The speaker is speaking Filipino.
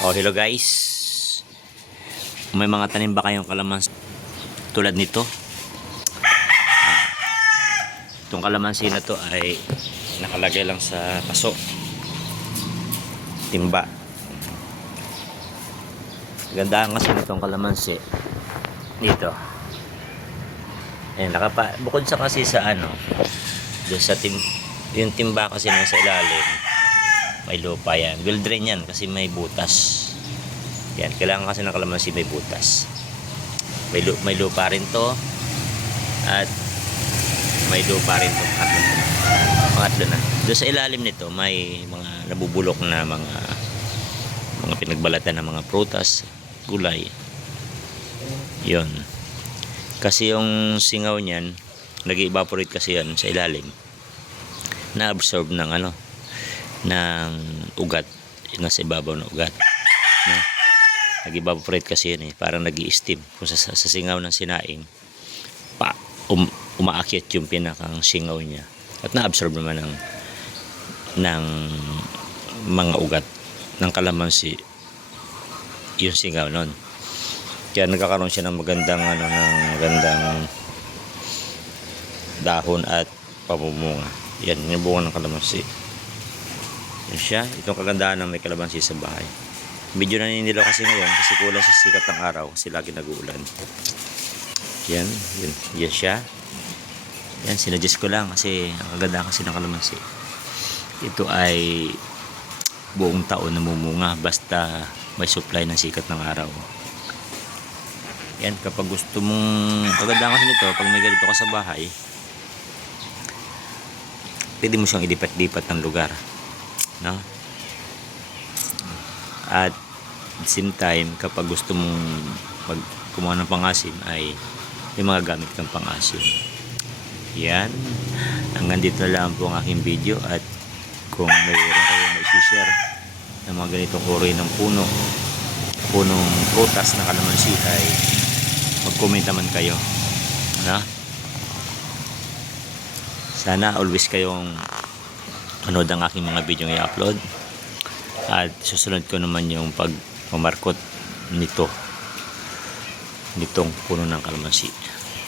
Oh, hello guys. May mga tanim ba kayong kalamansi tulad nito? Itong kalamansi na to ay nakalagay lang sa paso. Timba. Gandaan kasi nitong kalamansi dito. Bukod sa kasi sa doon sa yung timba kasi nasa ilalim. May lupa yan. Will drain yan kasi may butas. Yan, kailangan kasi ng kalamansi may butas. May lupa rin to. At may lupa rin to. Pangatlo na. Doon sa ilalim nito may mga nabubulok na mga pinagbalatan ng mga prutas, gulay. Yon. Kasi yung singaw niyan, nag-evaporate kasi yan sa ilalim. Na-absorb ng ng ugat, yung nasa ibabaw ng ugat. Nag-evaporate kasi yan parang nag-i-steam. Kung sa singaw ng sinaing, umaakyat yung pinakang singaw niya. At na-absorb naman ng mga ugat ng kalamansi yung singaw nun. Kaya nagkakaroon siya ng magandang dahon at pamumunga. Yan, yung bunga ng kalamansi. Yan siya, itong kagandahan ng may kalamansi sa bahay. Medyo naninilaw kasi ngayon kasi kulang sa sikat ng araw kasi lagi nag-uulan. Yan siya. Yan, sinadjust ko lang kasi ang kagandahan kasi ng kalamansi. Ito ay buong taon namumunga basta may supply ng sikat ng araw. Yan, kapag gusto mong kagandahan kasi nito, pag may ganito ka sa bahay, pwede mo siyang ilipat-lipat ng lugar, no? At at the same time, kapag gusto mong kumuha ng pangasim ay may mga gamit kang pangasim. Yan, hanggang dito lang po ang aking video. At kung mayroon kayo mai-share ng mga ganitong uri ng punong prutas na kalamansi ay mag-comment naman kayo, no? Sana always kayong manood ang aking mga video yung i-upload. At susunod ko naman yung pagmamarkot nitong puno ng kalamansi.